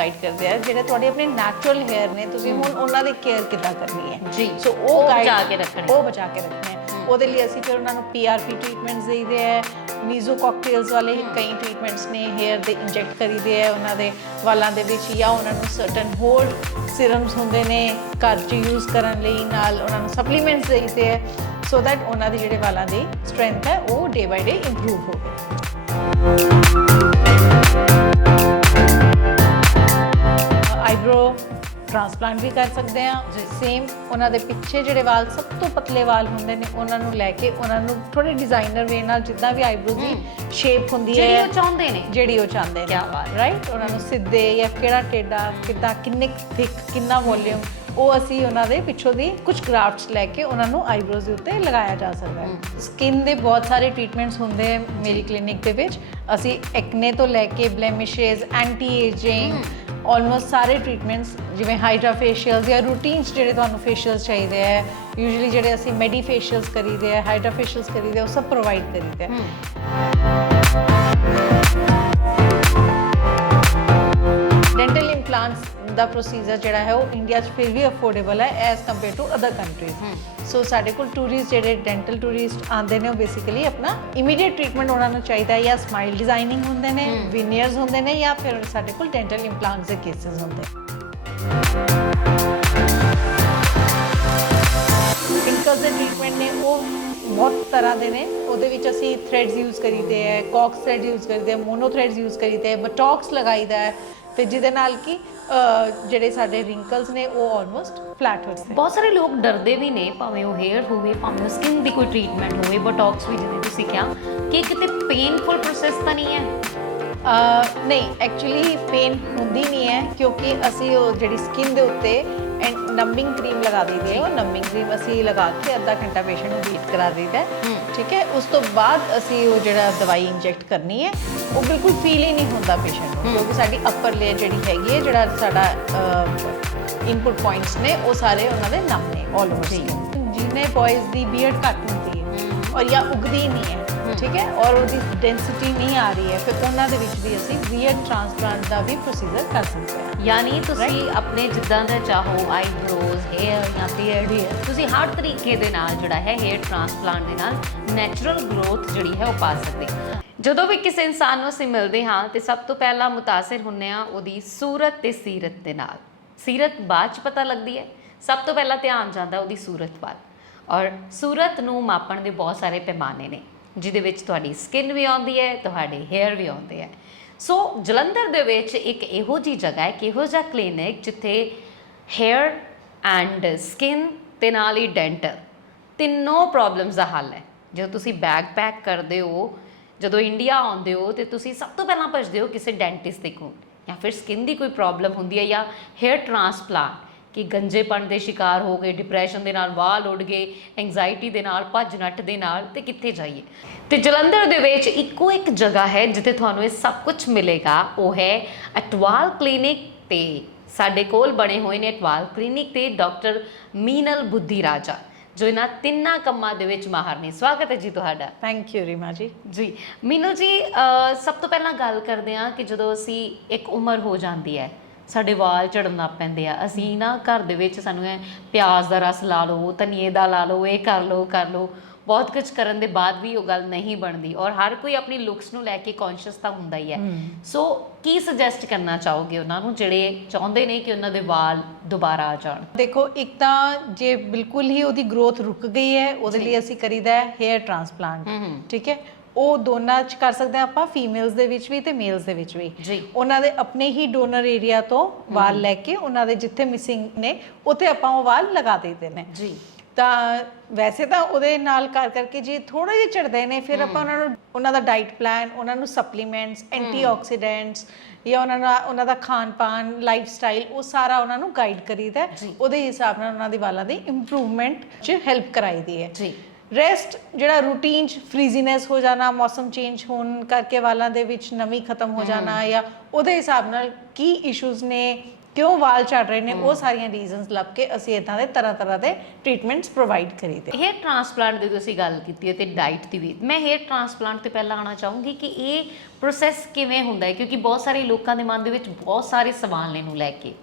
Guide ਕਰਦੇ ਆ ਜਿਹੜੇ ਤੁਹਾਡੇ ਆਪਣੇ ਨੈਚੁਰਲ हेयर ਨੇ ਤੁਸੀਂ ਹੁਣ ਉਹਨਾਂ ਦੀ ਕੇਅਰ ਕਿੱਦਾਂ ਕਰਨੀ ਹੈ ਜੀ ਸੋ ਉਹ ਬਚਾ ਕੇ ਰੱਖਣੇ ਉਹ ਬਚਾ ਕੇ ਰੱਖਣੇ ਉਹਦੇ ਲਈ ਅਸੀਂ ਫਿਰ ਉਹਨਾਂ ਨੂੰ PRP ਟ੍ਰੀਟਮੈਂਟਸ ਦੇਈਦੇ ਹੈ ਮੀਜ਼ੋ ਕਾਕਟੇਲਸ ਵਾਲੇ ਕਈ ਟ੍ਰੀਟਮੈਂਟਸ ਨੇ ਹੇਅਰ ਦੇ ਇੰਜੈਕਟ ਕਰੀਦੇ ਹੈ ਉਹਨਾਂ ਦੇ ਵਾਲਾਂ ਦੇ ਵਿੱਚ ਜਾਂ ਉਹਨਾਂ ਨੂੰ ਸਰਟਨ ਹੋਰ ਸਿਰਮਸ ਹੁੰਦੇ ਨੇ ਘਰ 'ਚ ਯੂਜ਼ ਕਰਨ ਲਈ ਨਾਲ ਉਹਨਾਂ ਨੂੰ ਸਪਲੀਮੈਂਟਸ ਦੇਈਦੇ ਹੈ ਸੋ ਦੈਟ ਉਹਨਾਂ ਦੀ ਜਿਹੜੇ ਵਾਲਾਂ ਦੀ ਸਟਰੈਂਥ ਹੈ ਉਹ ਡੇ ਬਾਈ ਡੇ ਇੰਪਰੂਵ ਹੋਵੇ ਆਈਬ੍ਰੋ ट्रांसप्लांट भी कर सकते हैं सेम उन्होंने पिछे जोड़े वाल सब तो पतले वाल होंगे ने उन्होंने लैके उन्होंने थोड़े डिजाइनर वे नाल जिद्दां भी आईब्रो की शेप होंदी है ਜਿਹੜੀ ਉਹ ਚਾਹੁੰਦੇ ਨੇ ਜਿਹੜੀ ਉਹ ਚਾਹੁੰਦੇ ਨੇ ਰਾਈਟ ਉਹਨਾਂ ਨੂੰ ਸਿੱਧੇ ਜਾਂ ਕਿਹੜਾ ਟੇਡਾ ਕਿੱਦਾਂ ਕਿੰਨੇ ਥਿਕ ਕਿੰਨਾ ਵੋਲਿਊਮ ਉਹ ਅਸੀਂ ਉਹਨਾਂ ਦੇ ਪਿੱਛੋਂ ਦੀ ਕੁਝ ਕਰਾਫਟਸ ਲੈ ਕੇ ਉਹਨਾਂ ਨੂੰ ਆਈਬ੍ਰੋਜ਼ ਦੇ ਉੱਤੇ ਲਗਾਇਆ ਜਾ ਸਕਦਾ ਹੈ ਸਕਿਨ ਦੇ ਬਹੁਤ ਸਾਰੇ ਟ੍ਰੀਟਮੈਂਟਸ ਹੁੰਦੇ ਮੇਰੀ ਕਲੀਨਿਕ ਦੇ ਵਿੱਚ ਅਸੀਂ ਐਕਨੇ ਤੋਂ ਲੈ ਕੇ ਬਲੈਮਿਸ਼ਸ ਐਂਟੀ ਏਜਿੰਗ ਆਲਮੋਸਟ ਸਾਰੇ ਟ੍ਰੀਟਮੈਂਟਸ ਜਿਵੇਂ ਹਾਈਡਰਾ ਫੇਸ਼ੀਅਲਸ ਜਾਂ ਰੂਟੀਨਸ ਜਿਹੜੇ ਤੁਹਾਨੂੰ ਫੇਸ਼ੀਅਲਸ ਚਾਹੀਦੇ ਹੈ ਯੂਜੂਅਲੀ ਜਿਹੜੇ ਅਸੀਂ ਮੈਡੀ ਫੇਸ਼ੀਅਲਸ ਕਰੀਦੇ ਹੈ ਹਾਈਡਰਾ ਫੇਸ਼ੀਅਲਸ ਕਰੀਦੇ ਉਹ ਸਭ ਪ੍ਰੋਵਾਈਡ ਕਰੀਦੇ ਹੈ ਡੈਂਟਲ ਇੰਪਲਾਂਟਸ ਦਾ ਪ੍ਰੋਸੀਜਰ ਜਿਹੜਾ ਹੈ ਉਹ ਇੰਡੀਆ 'ਚ ਫਿਰ ਵੀ ਅਫੋਰਡੇਬਲ ਹੈ as compare to other countries so ਸਾਡੇ ਕੋਲ ਟੂਰਿਸਟ ਜਿਹੜੇ ਡੈਂਟਲ ਟੂਰਿਸਟ ਆਉਂਦੇ ਨੇ ਉਹ ਬੇਸਿਕਲੀ ਆਪਣਾ ਇਮੀਡੀਏਟ ਟ੍ਰੀਟਮੈਂਟ ਉਹਨਾਂ ਨੂੰ ਚਾਹੀਦਾ ਹੈ ਜਾਂ ਸਮਾਈਲ ਡਿਜ਼ਾਈਨਿੰਗ ਹੁੰਦੇ ਨੇ ਵੀਨੀਅਰਸ ਹੁੰਦੇ ਨੇ ਜਾਂ ਫਿਰ ਸਾਡੇ ਕੋਲ ਡੈਂਟਲ ਇੰਪਲਾਂਟਸ ਦੇ ਕੇਸਿਸ ਹੁੰਦੇ ਰਿੰਕਲਸ ਦੇ ਟ੍ਰੀਟਮੈਂਟ ਨੇ ਉਹ ਬਹੁਤ ਤਰ੍ਹਾਂ ਦੇ ਨੇ ਉਹਦੇ ਵਿੱਚ ਅਸੀਂ ਥ੍ਰੈਡਸ ਯੂਜ਼ ਕਰੀਦੇ ਹੈ ਕੌਕਸ ਥ੍ਰੈਡ ਯੂਜ਼ ਕਰੀਦੇ ਹੈ ਮੋਨੋ ਥ੍ਰੈਡਸ ਯੂਜ਼ ਕਰੀਦੇ ਹੈ ਬਟੌਕਸ ਲਗਾਈਦਾ ਹੈ ਤੇ ਜਿਹਦੇ ਨਾਲ ਕਿ ਜਿਹੜੇ ਸਾਡੇ ਰਿੰਕਲਸ ਨੇ ਉਹ ਆਲਮੋਸਟ ਫਲੈਟ ਹੋ ਜਾਂਦੇ ਬਹੁਤ ਸਾਰੇ ਲੋਕ ਡਰਦੇ ਵੀ ਨੇ ਭਾਵੇਂ ਉਹ ਹੇਅਰ ਹੋਵੇ ਭਾਵੇਂ ਸਕਿਨ ਦੀ ਕੋਈ ਟ੍ਰੀਟਮੈਂਟ ਹੋਵੇ ਬਟੌਕਸ ਵੀ ਜਿਵੇਂ ਤੁਸੀਂ ਕਿਹਾ ਕਿ ਕਿਤੇ ਪੇਨਫੁਲ ਪ੍ਰੋਸੈਸ ਤਾਂ ਨਹੀਂ ਹੈ ਨਹੀਂ ਐਕਚੁਅਲੀ ਪੇਨ ਹੁੰਦੀ ਨਹੀਂ ਹੈ ਕਿਉਂਕਿ ਅਸੀਂ ਉਹ ਜਿਹੜੀ ਸਕਿਨ ਦੇ ਉੱਤੇ ਨੰਬਿੰਗ ਕਰੀਮ ਲਗਾ ਦਈਦੀ ਹੈ ਉਹ ਨੰਬਿੰਗ ਕਰੀਮ ਅਸੀਂ ਲਗਾ ਕੇ ਅੱਧਾ ਘੰਟਾ ਪੇਸ਼ੈਂਟ ਨੂੰ ਹੀਟ ਕਰਾ ਦਈਦਾ ਠੀਕ ਹੈ ਉਸ ਤੋਂ ਬਾਅਦ ਅਸੀਂ ਉਹ ਜਿਹੜਾ ਦਵਾਈ ਇੰਜੈਕਟ ਕਰਨੀ ਹੈ ਉਹ ਬਿਲਕੁਲ ਫੀਲ ਹੀ ਨਹੀਂ ਹੁੰਦਾ ਪੇਸ਼ੈਂਟ ਨੂੰ ਕਿਉਂਕਿ ਸਾਡੀ ਅਪਰ ਲੇਅਰ ਜਿਹੜੀ ਹੈਗੀ ਹੈ ਜਿਹੜਾ ਸਾਡਾ ਇਨਪੁਟ ਪੁਆਇੰਟਸ ਨੇ ਉਹ ਸਾਰੇ ਉਹਨਾਂ ਦੇ ਨਮ ਨੇ ਆਲਮੋਸਟ ਜਿਹਨੇ ਬॉयਜ਼ ਦੀ ਬੀਅਰਡ ਘੱਟ ਹੁੰਦੀ ਹੈ ਔਰ ਜਾਂ ਉਗਦੀ ਨਹੀਂ ਹੈ ਠੀਕ ਹੈ ਔਰ ਉਹਦੀ ਡੈਂਸਿਟੀ ਨਹੀਂ ਆ ਰਹੀ ਹੈ ਫਿਰ ਉਹਨਾਂ ਦੇ ਵਿੱਚ ਵੀ ਅਸੀਂ ਬੀਅਰਡ ਟ੍ਰਾਂਸਪਲਾਂਟ ਦਾ ਵੀ ਪ੍ਰੋਸੀਜਰ ਕਰ ਸਕਦੇ ਹਾਂ ਯਾਨੀ ਤੁਸੀਂ ਆਪਣੇ ਜਿੱਦਾਂ ਦਾ ਚਾਹੋ ਆਈਬ੍ਰੋਜ਼ ਹੇਅਰ ਜਾਂ ਬੀਅਰਡ ਤੁਸੀਂ ਹਰ ਤਰੀਕੇ ਦੇ ਨਾਲ ਜਿਹੜਾ ਹੈ ਹੇਅਰ ਟ੍ਰਾਂਸਪਲਾਂਟ ਦੇ ਨਾਲ ਨੈਚੁਰਲ ਗਰੋਥ ਜਿਹੜੀ ਹੈ ਉਹ ਪਾ ਸਕਦੇ ਜਦੋਂ ਵੀ ਕਿਸੇ ਇਨਸਾਨ ਨੂੰ ਅਸੀਂ ਮਿਲਦੇ ਹਾਂ ਤੇ ਸਭ ਤੋਂ ਪਹਿਲਾਂ ਮੁਤਾਸਿਰ ਹੁੰਨੇ ਆ ਉਹਦੀ ਸੂਰਤ ਤੇ ਸੀਰਤ ਦੇ ਨਾਲ ਸੀਰਤ ਬਾਅਦ 'ਚ ਪਤਾ ਲੱਗਦੀ ਹੈ ਸਭ ਤੋਂ ਪਹਿਲਾਂ ਧਿਆਨ ਜਾਂਦਾ ਉਹਦੀ ਸੂਰਤ ਵੱਲ ਔਰ ਸੂਰਤ ਨੂੰ ਮਾਪਣ ਦੇ ਬਹੁਤ ਸਾਰੇ ਪੈਮਾਨੇ ਨੇ ਜਿਹਦੇ ਵਿੱਚ ਤੁਹਾਡੀ ਸਕਿਨ ਵੀ ਆਉਂਦੀ ਹੈ ਤੁਹਾਡੇ ਹੇਅਰ ਵੀ ਆਉਂਦੇ ਹੈ ਸੋ ਜਲੰਧਰ ਦੇ ਵਿੱਚ ਇੱਕ ਇਹੋ ਜਿਹੀ ਜਗ੍ਹਾ ਹੈ ਇਹੋ ਜਿਹਾ ਕਲੀਨਿਕ ਜਿੱਥੇ ਹੇਅਰ ਐਂਡ ਸਕਿਨ ਤੇ ਨਾਲ ਹੀ ਡੈਂਟਲ ਤਿੰਨੋਂ ਪ੍ਰੋਬਲਮਸ ਦਾ ਹੱਲ ਹੈ ਜਦੋਂ ਤੁਸੀਂ ਬੈਗ ਪੈਕ ਕਰਦੇ ਹੋ ਜਦੋਂ ਇੰਡੀਆ ਆਉਂਦੇ ਹੋ ਤੇ ਤੁਸੀਂ ਸਭ ਤੋਂ ਪਹਿਲਾਂ ਭੱਜਦੇ ਹੋ ਕਿਸੇ ਡੈਂਟਿਸਟ ਦੇ ਕੋਲ ਜਾਂ ਫਿਰ ਸਕਿਨ ਦੀ ਕੋਈ ਪ੍ਰੋਬਲਮ ਹੁੰਦੀ ਹੈ ਜਾਂ ਹੇਅਰ ਟ੍ਰਾਂਸਪਲਾਂਟ ਕਿ ਗੰਜੇਪਣ ਦੇ ਸ਼ਿਕਾਰ ਹੋ ਗਏ ਡਿਪਰੈਸ਼ਨ ਦੇ ਨਾਲ ਵਾਲ ਉੱਡ ਗਏ ਐਂਗਜ਼ਾਇਟੀ ਦੇ ਨਾਲ ਭੱਜ ਨੱਠ ਦੇ ਨਾਲ ਤੇ ਕਿੱਥੇ ਜਾਈਏ ਤੇ ਜਲੰਧਰ ਦੇ ਵਿੱਚ ਇੱਕੋ ਇੱਕ ਜਗ੍ਹਾ ਹੈ ਜਿੱਥੇ ਤੁਹਾਨੂੰ ਇਹ ਸਭ ਕੁਝ ਮਿਲੇਗਾ ਉਹ ਹੈ ਅਟਵਾਲ ਕਲੀਨਿਕ ਤੇ ਸਾਡੇ ਕੋਲ ਬਣੇ ਹੋਏ ਨੇ ਅਟਵਾਲ ਕਲੀਨਿਕ ਤੇ ਡਾਕਟਰ ਮੀਨਲ ਬੁੱਧੀ ਰਾਜਾ ਜੋ ਇਹਨਾਂ ਤਿੰਨਾਂ ਕੰਮਾਂ ਦੇ ਵਿੱਚ ਮਾਹਰ ਨੇ ਸਵਾਗਤ ਹੈ ਜੀ ਤੁਹਾਡਾ ਥੈਂਕ ਯੂ ਰੀਮਾ ਜੀ ਜੀ ਮੀਨਲ ਜੀ ਸਭ ਤੋਂ ਪਹਿਲਾਂ ਗੱਲ ਕਰਦੇ ਹਾਂ ਕਿ ਜਦੋਂ ਅਸੀਂ ਇੱਕ ਉਮਰ ਹੋ ਜਾਂਦੀ ਹੈ ਸਾਡੇ ਵਾਲ ਝੜਨ ਲੱਗ ਪੈਂਦੇ ਆ ਅਸੀਂ ਨਾ ਘਰ ਦੇ ਵਿੱਚ ਸਾਨੂੰ ਇਹ ਪਿਆਜ਼ ਦਾ ਰਸ ਲਾ ਲਓ ਧਨੀਏ ਦਾ ਲਾ ਲਓ ਇਹ ਕਰ ਲਓ ਬਹੁਤ ਕੁਝ ਕਰਨ ਦੇ ਬਾਅਦ ਵੀ ਉਹ ਗੱਲ ਨਹੀਂ ਬਣਦੀ ਔਰ ਹਰ ਕੋਈ ਆਪਣੀ ਲੁੱਕਸ ਨੂੰ ਲੈ ਕੇ ਕੌਨਸ਼ੀਅਸ ਤਾਂ ਹੁੰਦਾ ਹੀ ਹੈ ਸੋ ਕੀ ਸੁਜੈਸਟ ਕਰਨਾ ਚਾਹੋਗੇ ਉਹਨਾਂ ਨੂੰ ਜਿਹੜੇ ਚਾਹੁੰਦੇ ਨੇ ਕਿ ਉਹਨਾਂ ਦੇ ਵਾਲ ਦੁਬਾਰਾ ਆ ਜਾਣ ਦੇਖੋ ਇੱਕ ਤਾਂ ਜੇ ਬਿਲਕੁਲ ਹੀ ਉਹਦੀ ਗਰੋਥ ਰੁਕ ਗਈ ਹੈ ਉਹਦੇ ਲਈ ਅਸੀਂ ਕਰੀਦਾ ਹੈ ਹੇਅਰ ਟ੍ਰਾਂਸਪਲਾਂਟ ਠੀਕ ਹੈ ਉਹ ਦੋਨਾਂ 'ਚ ਕਰ ਸਕਦੇ ਹਾਂ ਆਪਾਂ ਫੀਮੇਲਸ ਦੇ ਵਿੱਚ ਵੀ ਤੇ ਮੇਲਸ ਦੇ ਵਿੱਚ ਵੀ ਉਹਨਾਂ ਦੇ ਆਪਣੇ ਹੀ ਡੋਨਰ ਏਰੀਆ ਤੋਂ ਵਾਲ ਲੈ ਕੇ ਉਹਨਾਂ ਦੇ ਜਿੱਥੇ ਮਿਸਿੰਗ ਨੇ ਉੱਥੇ ਆਪਾਂ ਉਹ ਵਾਲ ਲਗਾ ਦਿੰਦੇ ਨੇ ਜੀ ਤਾਂ ਵੈਸੇ ਤਾਂ ਉਹਦੇ ਨਾਲ ਕਰਕੇ ਜੇ ਥੋੜੇ ਜਿਹੇ ਝੜਦੇ ਨੇ ਫਿਰ ਆਪਾਂ ਉਹਨਾਂ ਦਾ ਡਾਈਟ ਪਲਾਨ ਉਹਨਾਂ ਨੂੰ ਸਪਲੀਮੈਂਟਸ ਐਂਟੀਆਕਸੀਡੈਂਟਸ ਜਾਂ ਉਹਨਾਂ ਦਾ ਖਾਣ ਪਾਨ ਲਾਈਫ ਸਟਾਈਲ ਉਹ ਸਾਰਾ ਉਹਨਾਂ ਨੂੰ ਗਾਈਡ ਕਰੀਦਾ ਉਹਦੇ ਹਿਸਾਬ ਨਾਲ ਉਹਨਾਂ ਦੀ ਵਾਲਾਂ ਦੀ ਇੰਪਰੂਵਮੈਂਟ 'ਚ ਹੈਲਪ ਕਰਾਈਦੀ ਹੈ ਜੀ ਰੈਸਟ ਜਿਹੜਾ ਰੂਟੀਨ 'ਚ ਫ੍ਰੀਜ਼ੀਨੈਸ ਹੋ ਜਾਣਾ ਮੌਸਮ ਚੇਂਜ ਹੋਣ ਕਰਕੇ ਵਾਲਾਂ ਦੇ ਵਿੱਚ ਨਮੀ ਖਤਮ ਹੋ ਜਾਣਾ ਜਾਂ ਉਹਦੇ ਹਿਸਾਬ ਨਾਲ ਕੀ ਇਸ਼ੂਜ਼ ਨੇ ਕਿਉਂ ਵਾਲ ਝੜ ਰਹੇ ਨੇ, ਉਹ ਸਾਰੀਆਂ ਰੀਜ਼ਨਸ ਲੱਭ ਕੇ ਅਸੀਂ ਇਦਾਂ ਦੇ ਤਰ੍ਹਾਂ ਦੇ ਟ੍ਰੀਟਮੈਂਟਸ ਪ੍ਰੋਵਾਈਡ ਕਰੀਦੇ। ਹੇਅਰ ਟ੍ਰਾਂਸਪਲਾਂਟ ਦੀ ਤੁਸੀਂ ਗੱਲ ਕੀਤੀ ਹੈ ਤੇ ਡਾਈਟ ਦੀ ਵੀ, ਮੈਂ ਹੇਅਰ ਟ੍ਰਾਂਸਪਲਾਂਟ ਤੇ ਪਹਿਲਾਂ ਆਉਣਾ ਚਾਹੂੰਗੀ ਕਿ ਇਹ ਪ੍ਰੋਸੈਸ ਕਿਵੇਂ ਹੁੰਦਾ ਹੈ, ਕਿਉਂਕਿ ਬਹੁਤ ਸਾਰੇ ਲੋਕਾਂ ਦੇ ਮਨ ਦੇ ਵਿੱਚ ਬਹੁਤ ਸਾਰੇ ਸਵਾਲ ਨੇ ਇਹਨੂੰ ਲੈ ਕੇ।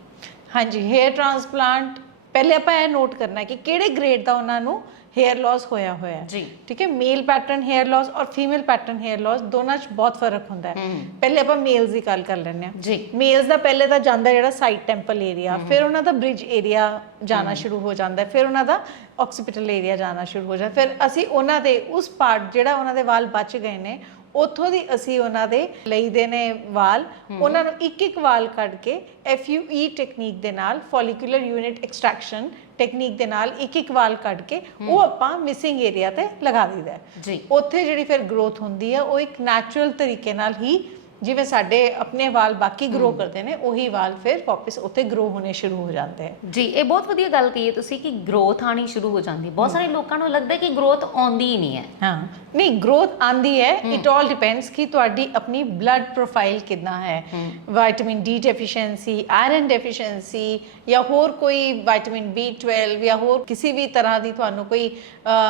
ਹਾਂਜੀ, ਹੇਅਰ ਟ੍ਰਾਂਸਪਲਾਂਟ ਪਹਿਲੇ ਆਪਾਂ ਇਹ ਨੋਟ ਕਰਨਾ ਹੈ ਕਿ ਕਿਹੜੇ ਗ੍ਰੇਡ ਦਾ ਉਹਨਾਂ ਨੂੰ हेयर लॉस होया होया जी, ठीक है। मेल पैटर्न हेयर लॉस और फीमेल पैटर्न हेयर लॉस दोनों च बहुत फर्क होता है। पहले आप मेल्स की गल कर लेने जी। मेल्स का पहले तो जाता है साइड टेंपल एरिया, फिर उन्होंने ब्रिज एरिया जाना शुरू हो जाता है, फिर उन्होंने ऑक्सीपिटल एरिया जाना शुरू हो जाता है, फिर असी उन्होंने उस पार्ट जिहड़ा उन्होंने वाल बच गए ने ਉੱਥੋਂ ਦੀ ਅਸੀਂ ਉਹਨਾਂ ਦੇ ਲਈਦੇ ਨੇ ਵਾਲ, ਉਹਨਾਂ ਨੂੰ ਇੱਕ ਇੱਕ ਵਾਲ ਕੱਢ ਕੇ FUE ਟੈਕਨੀਕ ਦੇ ਨਾਲ, ਫੋਲੀਕੂਲਰ ਯੂਨਿਟ ਐਕਸਟ੍ਰੈਕਸ਼ਨ ਟੈਕਨੀਕ ਦੇ ਨਾਲ ਇੱਕ ਇੱਕ ਵਾਲ ਕੱਢ ਕੇ ਉਹ ਆਪਾਂ ਮਿਸਿੰਗ ਏਰੀਆ ਤੇ ਲਗਾ ਦਈਦਾ ਜੀ। ਉੱਥੇ ਜਿਹੜੀ ਫਿਰ ਗਰੋਥ ਹੁੰਦੀ ਹੈ ਉਹ ਇੱਕ ਨੈਚੁਰਲ ਤਰੀਕੇ ਨਾਲ ਹੀ, ਜਿਵੇਂ ਸਾਡੇ ਆਪਣੇ ਵਾਲ ਬਾਕੀ ਗਰੋ ਕਰਦੇ ਨੇ, ਉਹੀ ਵਾਲ ਫਿਰ ਵਾਪਸ ਉੱਥੇ ਗਰੋ ਹੋਣੇ ਸ਼ੁਰੂ ਹੋ ਜਾਂਦੇ ਹੈ। ਜੀ, ਇਹ ਬਹੁਤ ਵਧੀਆ ਗੱਲ ਕਹੀ ਹੈ ਤੁਸੀਂ ਕਿ ਗਰੋਥ ਆਣੀ ਸ਼ੁਰੂ ਹੋ ਜਾਂਦੀ। ਬਹੁਤ ਸਾਰੇ ਲੋਕਾਂ ਨੂੰ ਲੱਗਦਾ ਕਿ ਗਰੋਥ ਆਉਂਦੀ ਹੀ ਨਹੀਂ ਹੈ। ਹਾਂ, ਨਹੀਂ, ਗਰੋਥ ਆਂਦੀ ਹੈ। ਇਟ ਆਲ ਡਿਪੈਂਡਸ ਕਿ ਤੁਹਾਡੀ ਆਪਣੀ ਬਲੱਡ ਪ੍ਰੋਫਾਈਲ ਕਿੰਨਾ ਹੈ, vitamin D deficiency, iron deficiency, ਜਾਂ ਹੋਰ ਕੋਈ ਵਿਟਾਮਿਨ B12 ਜਾਂ ਹੋਰ ਕਿਸੇ ਵੀ ਤਰ੍ਹਾਂ ਦੀ ਤੁਹਾਨੂੰ ਕੋਈ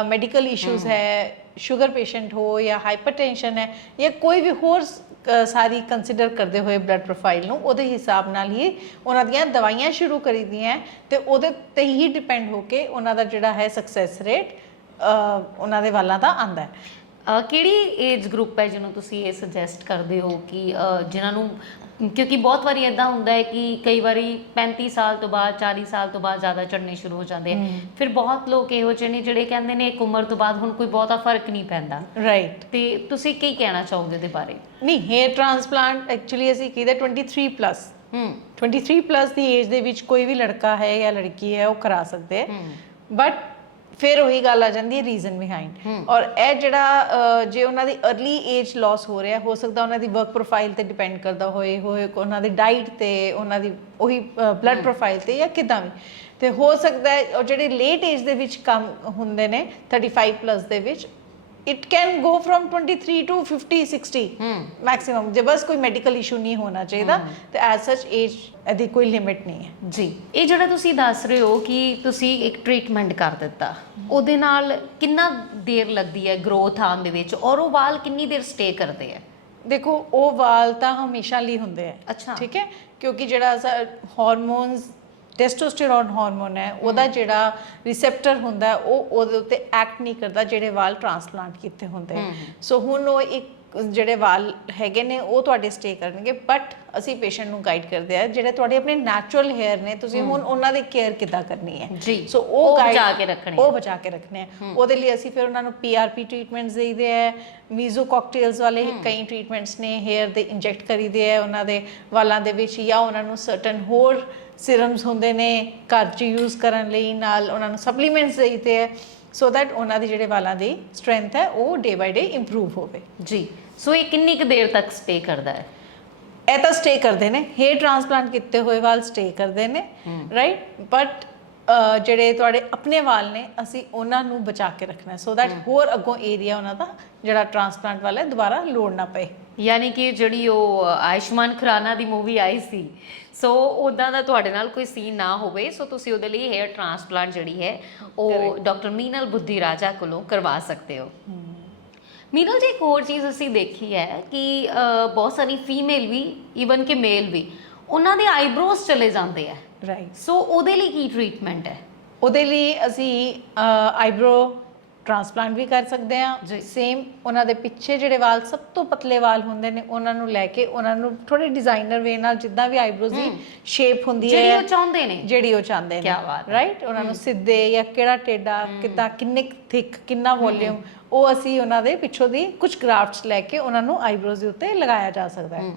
ਮੈਡੀਕਲ ਇਸ਼ੂਜ਼ ਹੈ, ਸ਼ੂਗਰ ਪੇਸ਼ੈਂਟ ਹੋ ਜਾਂ ਹਾਈਪਰਟੈਂਸ਼ਨ ਹੈ ਜਾਂ ਕੋਈ ਵੀ ਹੋਰ ਸਾਰੀ ਕੰਸੀਡਰ ਕਰਦੇ ਹੋਏ ਬਲੱਡ ਪ੍ਰੋਫਾਈਲ ਨੂੰ ਉਹਦੇ ਹਿਸਾਬ ਨਾਲ ਹੀ ਉਹਨਾਂ ਦੀਆਂ ਦਵਾਈਆਂ ਸ਼ੁਰੂ ਕਰੀਦੀਆਂ ਤੇ ਉਹਦੇ ਤੇ ਹੀ ਡਿਪੈਂਡ ਹੋ ਕੇ ਉਹਨਾਂ ਦਾ ਜਿਹੜਾ ਹੈ ਸਕਸੈਸ ਰੇਟ ਉਹਨਾਂ ਦੇ ਵਾਲਾਂ ਦਾ ਆਂਦਾ ਹੈ। ਕਿਹੜੀ ਏਜ ਗਰੁੱਪ ਹੈ ਜਿਹਨੂੰ ਤੁਸੀਂ ਇਹ ਸੁਜੈਸਟ ਕਰਦੇ ਹੋ ਕਿ ਜਿਨ੍ਹਾਂ ਨੂੰ, ਕਿਉਂਕਿ ਬਹੁਤ ਵਾਰੀ ਇਦਾਂ ਹੁੰਦਾ ਹੈ ਕਿ ਕਈ ਵਾਰੀ 35 ਸਾਲ ਤੋਂ ਬਾਅਦ 40 ਸਾਲ ਤੋਂ ਬਾਅਦ ਜ਼ਿਆਦਾ ਝੜਨੇ ਸ਼ੁਰੂ ਹੋ ਜਾਂਦੇ ਆ, ਫਿਰ ਬਹੁਤ ਲੋਕ ਇਹੋ ਜਿਹੇ ਨੇ ਜਿਹੜੇ ਕਹਿੰਦੇ ਨੇ ਇੱਕ ਉਮਰ ਤੋਂ ਬਾਅਦ ਹੁਣ ਕੋਈ ਬਹੁਤਾ ਫਰਕ ਨਹੀਂ ਪੈਂਦਾ। ਰਾਈਟ, ਤੇ ਤੁਸੀਂ ਕੀ ਕਹਿਣਾ ਚਾਹੋਗੇ ਇਹਦੇ ਬਾਰੇ? ਨਹੀਂ, ਹੇਅਰ ਟ੍ਰਾਂਸਪਲਾਂਟ ਐਕਚੁਅਲੀ ਅਸੀਂ ਕਹਿੰਦੇ 23 ਪਲੱਸ 23 ਪਲੱਸ ਦੀ ਏਜ ਦੇ ਵਿੱਚ ਕੋਈ ਵੀ ਲੜਕਾ ਹੈ ਜਾਂ ਲੜਕੀ ਹੈ ਉਹ ਕਰਾ ਸਕਦੇ ਹੈ। ਬਟ ਫਿਰ ਉਹੀ ਗੱਲ ਆ ਜਾਂਦੀ ਹੈ ਰੀਜ਼ਨ ਬਿਹਾਈਂਡ, ਔਰ ਇਹ ਜਿਹੜਾ ਜੇ ਉਹਨਾਂ ਦੀ अर्ਲੀ ਏਜ ਲਾਸ ਹੋ ਰਿਹਾ, ਹੋ ਸਕਦਾ ਉਹਨਾਂ ਦੀ ਵਰਕ ਪ੍ਰੋਫਾਈਲ ਤੇ ਡਿਪੈਂਡ ਕਰਦਾ ਹੋਏ ਉਹਨਾਂ ਦੀ ਡਾਈਟ ਤੇ, ਉਹਨਾਂ ਦੀ ਉਹੀ ਬਲੱਡ ਪ੍ਰੋਫਾਈਲ ਤੇ, ਜਾਂ ਕਿੱਦਾਂ ਵੀ ਤੇ ਹੋ ਸਕਦਾ ਹੈ। ਔਰ ਜਿਹੜੇ ਲੇਟ ਏਜ ਦੇ ਵਿੱਚ ਕੰਮ ਹੁੰਦੇ ਨੇ 35 ਪਲੱਸ ਦੇ ਵਿੱਚ, it can go from 23 to 50 60 maximum, ਜੇ ਬਸ ਕੋਈ ਮੈਡੀਕਲ ਇਸ਼ੂ ਨਹੀਂ ਹੋਣਾ ਚਾਹੀਦਾ ਤੇ ਐਜ਼ ਸੱਚ ਏਜ ਇਹਦੀ ਕੋਈ ਲਿਮਿਟ ਨਹੀਂ ਹੈ। ਜੀ, ਇਹ ਜਿਹੜਾ ਤੁਸੀਂ ਦੱਸ ਰਹੇ ਹੋ ਕਿ ਤੁਸੀਂ ਇੱਕ ਟ੍ਰੀਟਮੈਂਟ ਕਰ ਦਿੱਤਾ, ਉਹਦੇ ਨਾਲ ਕਿੰਨਾ ਦੇਰ ਲੱਗਦੀ ਹੈ ਗਰੋਥ ਆਉਣ ਦੇ ਵਿੱਚ, ਔਰ ਉਹ ਵਾਲ ਕਿੰਨੀ ਦੇਰ ਸਟੇ ਕਰਦੇ ਆ? ਦੇਖੋ, ਉਹ ਵਾਲ ਤਾਂ ਹਮੇਸ਼ਾ ਲਈ ਹੁੰਦੇ ਆ। ਅੱਛਾ, ਠੀਕ ਹੈ, ਕਿਉਂਕਿ ਜਿਹੜਾ ਹਾਰਮੋਨਸ, ਟੈਸਟੋਸਟੇਰੋਨ ਹਾਰਮੋਨ ਹੈ, ਉਹਦਾ ਜਿਹੜਾ ਰਿਸੈਪਟਰ ਹੁੰਦਾ ਉਹ ਉਹਦੇ ਉੱਤੇ ਐਕਟ ਨਹੀਂ ਕਰਦਾ ਜਿਹੜੇ ਵਾਲ ਟ੍ਰਾਂਸਪਲਾਂਟ ਕੀਤੇ ਹੁੰਦੇ। ਸੋ ਹੁਣ ਉਹ ਇੱਕ ਜਿਹੜੇ ਵਾਲ ਹੈਗੇ ਨੇ ਉਹ ਤੁਹਾਡੇ ਸਟੇ ਕਰਨਗੇ, ਬਟ ਅਸੀਂ ਪੇਸ਼ੈਂਟ ਨੂੰ ਗਾਈਡ ਕਰਦੇ ਆ ਜਿਹੜੇ ਤੁਹਾਡੇ ਆਪਣੇ ਨੈਚੁਰਲ ਹੇਅਰ ਨੇ, ਤੁਸੀਂ ਹੁਣ ਉਹਨਾਂ ਦੀ ਕੇਅਰ ਕਿੱਦਾਂ ਕਰਨੀ ਹੈ। ਜੀ, ਸੋ ਉਹ ਬਚਾ ਕੇ ਰੱਖਣੇ, ਉਹ ਬਚਾ ਕੇ ਰੱਖਣੇ ਆ। ਉਹਦੇ ਲਈ ਅਸੀਂ ਫਿਰ ਉਹਨਾਂ ਨੂੰ PRP ਟ੍ਰੀਟਮੈਂਟਸ ਦੇਈਦੇ ਆ, ਮੀਜ਼ੋ ਕਾਕਟੇਲਸ ਵਾਲੇ ਕਈ ਟ੍ਰੀਟਮੈਂਟਸ ਨੇ, ਹੇਅਰ ਦੇ ਇੰਜੈਕਟ ਕਰੀਦੇ ਆ ਉਹਨਾਂ ਦੇ ਵਾਲਾਂ ਦੇ ਵਿੱਚ, ਜਾਂ ਉਹਨਾਂ ਨੂੰ ਸਰਟਨ ਹੋਰ ਸਿਰਮਸ ਹੁੰਦੇ ਨੇ ਘਰ 'ਚ ਯੂਜ਼ ਕਰਨ ਲਈ, ਨਾਲ ਉਹਨਾਂ ਨੂੰ ਸਪਲੀਮੈਂਟਸ ਦੇਈਦੇ ਆ ਸੋ ਦੈਟ ਉਹਨਾਂ ਦੀ ਜਿਹੜੇ ਵਾਲਾਂ ਦੀ ਸਟਰੈਂਥ ਹੈ ਉਹ ਡੇ ਬਾਈ ਡੇ ਇੰਪਰੂਵ ਹੋਵੇ। ਜੀ, ਸੋ ਇਹ ਕਿੰਨੀ ਕੁ ਦੇਰ ਤੱਕ ਸਟੇ ਕਰਦਾ ਹੈ? ਇਹ ਤਾਂ ਸਟੇ ਕਰਦੇ ਨੇ, ਹੇਅਰ ਟ੍ਰਾਂਸਪਲਾਂਟ ਕੀਤੇ ਹੋਏ ਵਾਲ ਸਟੇ ਕਰਦੇ ਨੇ, ਰਾਈਟ। ਬਟ ਜਿਹੜੇ ਤੁਹਾਡੇ ਆਪਣੇ ਵਾਲ ਨੇ ਅਸੀਂ ਉਹਨਾਂ ਨੂੰ ਬਚਾ ਕੇ ਰੱਖਣਾ ਸੋ ਦੈਟ ਹੋਰ ਅੱਗੋਂ ਏਰੀਆ ਉਹਨਾਂ ਦਾ ਜਿਹੜਾ ਟ੍ਰਾਂਸਪਲਾਂਟ ਵਾਲਾ ਦੁਬਾਰਾ ਲੋੜ ਨਾ ਪਏ। ਯਾਨੀ ਕਿ ਜਿਹੜੀ ਉਹ ਆਯੁਸ਼ਮਾਨ ਖੁਰਾਨਾ ਦੀ ਮੂਵੀ ਆਈ ਸੀ, ਸੋ ਉੱਦਾਂ ਦਾ ਤੁਹਾਡੇ ਨਾਲ ਕੋਈ ਸੀਨ ਨਾ ਹੋਵੇ, ਸੋ ਤੁਸੀਂ ਉਹਦੇ ਲਈ ਹੇਅਰ ਟ੍ਰਾਂਸਪਲਾਂਟ ਜਿਹੜੀ ਹੈ ਉਹ ਡਾਕਟਰ ਮੀਨਲ ਬੁੱਧੀ ਰਾਜਾ ਕੋਲੋਂ ਕਰਵਾ ਸਕਦੇ ਹੋ। ਮੀਨਲ ਜੀ, ਇੱਕ ਹੋਰ ਚੀਜ਼ ਅਸੀਂ ਦੇਖੀ ਹੈ ਕਿ ਬਹੁਤ ਸਾਰੀ ਫੀਮੇਲ ਵੀ, ਈਵਨ ਕਿ ਮੇਲ ਵੀ, ਉਹਨਾਂ ਦੇ ਆਈਬ੍ਰੋਜ਼ ਚਲੇ ਜਾਂਦੇ ਆ, ਰਾਈਟ। ਸੋ ਉਹਦੇ ਲਈ ਕੀ ਟ੍ਰੀਟਮੈਂਟ ਹੈ? ਉਹਦੇ ਲਈ ਅਸੀਂ ਆਈਬ੍ਰੋ ਟ੍ਰਾਂਸਪਲਾਂਟ ਵੀ ਕਰ ਸਕਦੇ ਹਾਂ। ਸੇਮ ਉਹਨਾਂ ਦੇ ਪਿੱਛੇ ਜਿਹੜੇ ਵਾਲ ਸਭ ਤੋਂ ਪਤਲੇ ਵਾਲ ਹੁੰਦੇ ਨੇ ਉਹਨਾਂ ਨੂੰ ਲੈ ਕੇ ਉਹਨਾਂ ਨੂੰ ਥੋੜੇ ਡਿਜ਼ਾਈਨਰ ਵੇ ਨਾਲ, ਜਿੱਦਾਂ ਵੀ ਆਈਬ੍ਰੋਜ਼ ਦੀ ਸ਼ੇਪ ਹੁੰਦੀ ਹੈ ਜਿਹੜੀ ਉਹ ਚਾਹੁੰਦੇ ਨੇ, ਨੇ, ਰਾਈਟ, ਉਹਨਾਂ ਨੂੰ ਸਿੱਧੇ ਜਾਂ ਕਿਹੜਾ ਟੇਢਾ, ਕਿੱਦਾਂ, ਕਿੰਨੇ ਥਿਕ, ਕਿੰਨਾ ਵੋਲਿਊਮ, ਉਹ ਅਸੀਂ ਉਹਨਾਂ ਦੇ ਪਿੱਛੋਂ ਦੀ ਕੁਝ ਗ੍ਰਾਫਟਸ ਲੈ ਕੇ ਉਹਨਾਂ ਨੂੰ ਆਈਬ੍ਰੋਜ਼ ਦੇ ਉੱਤੇ ਲਗਾਇਆ ਜਾ ਸਕਦਾ ਹੈ।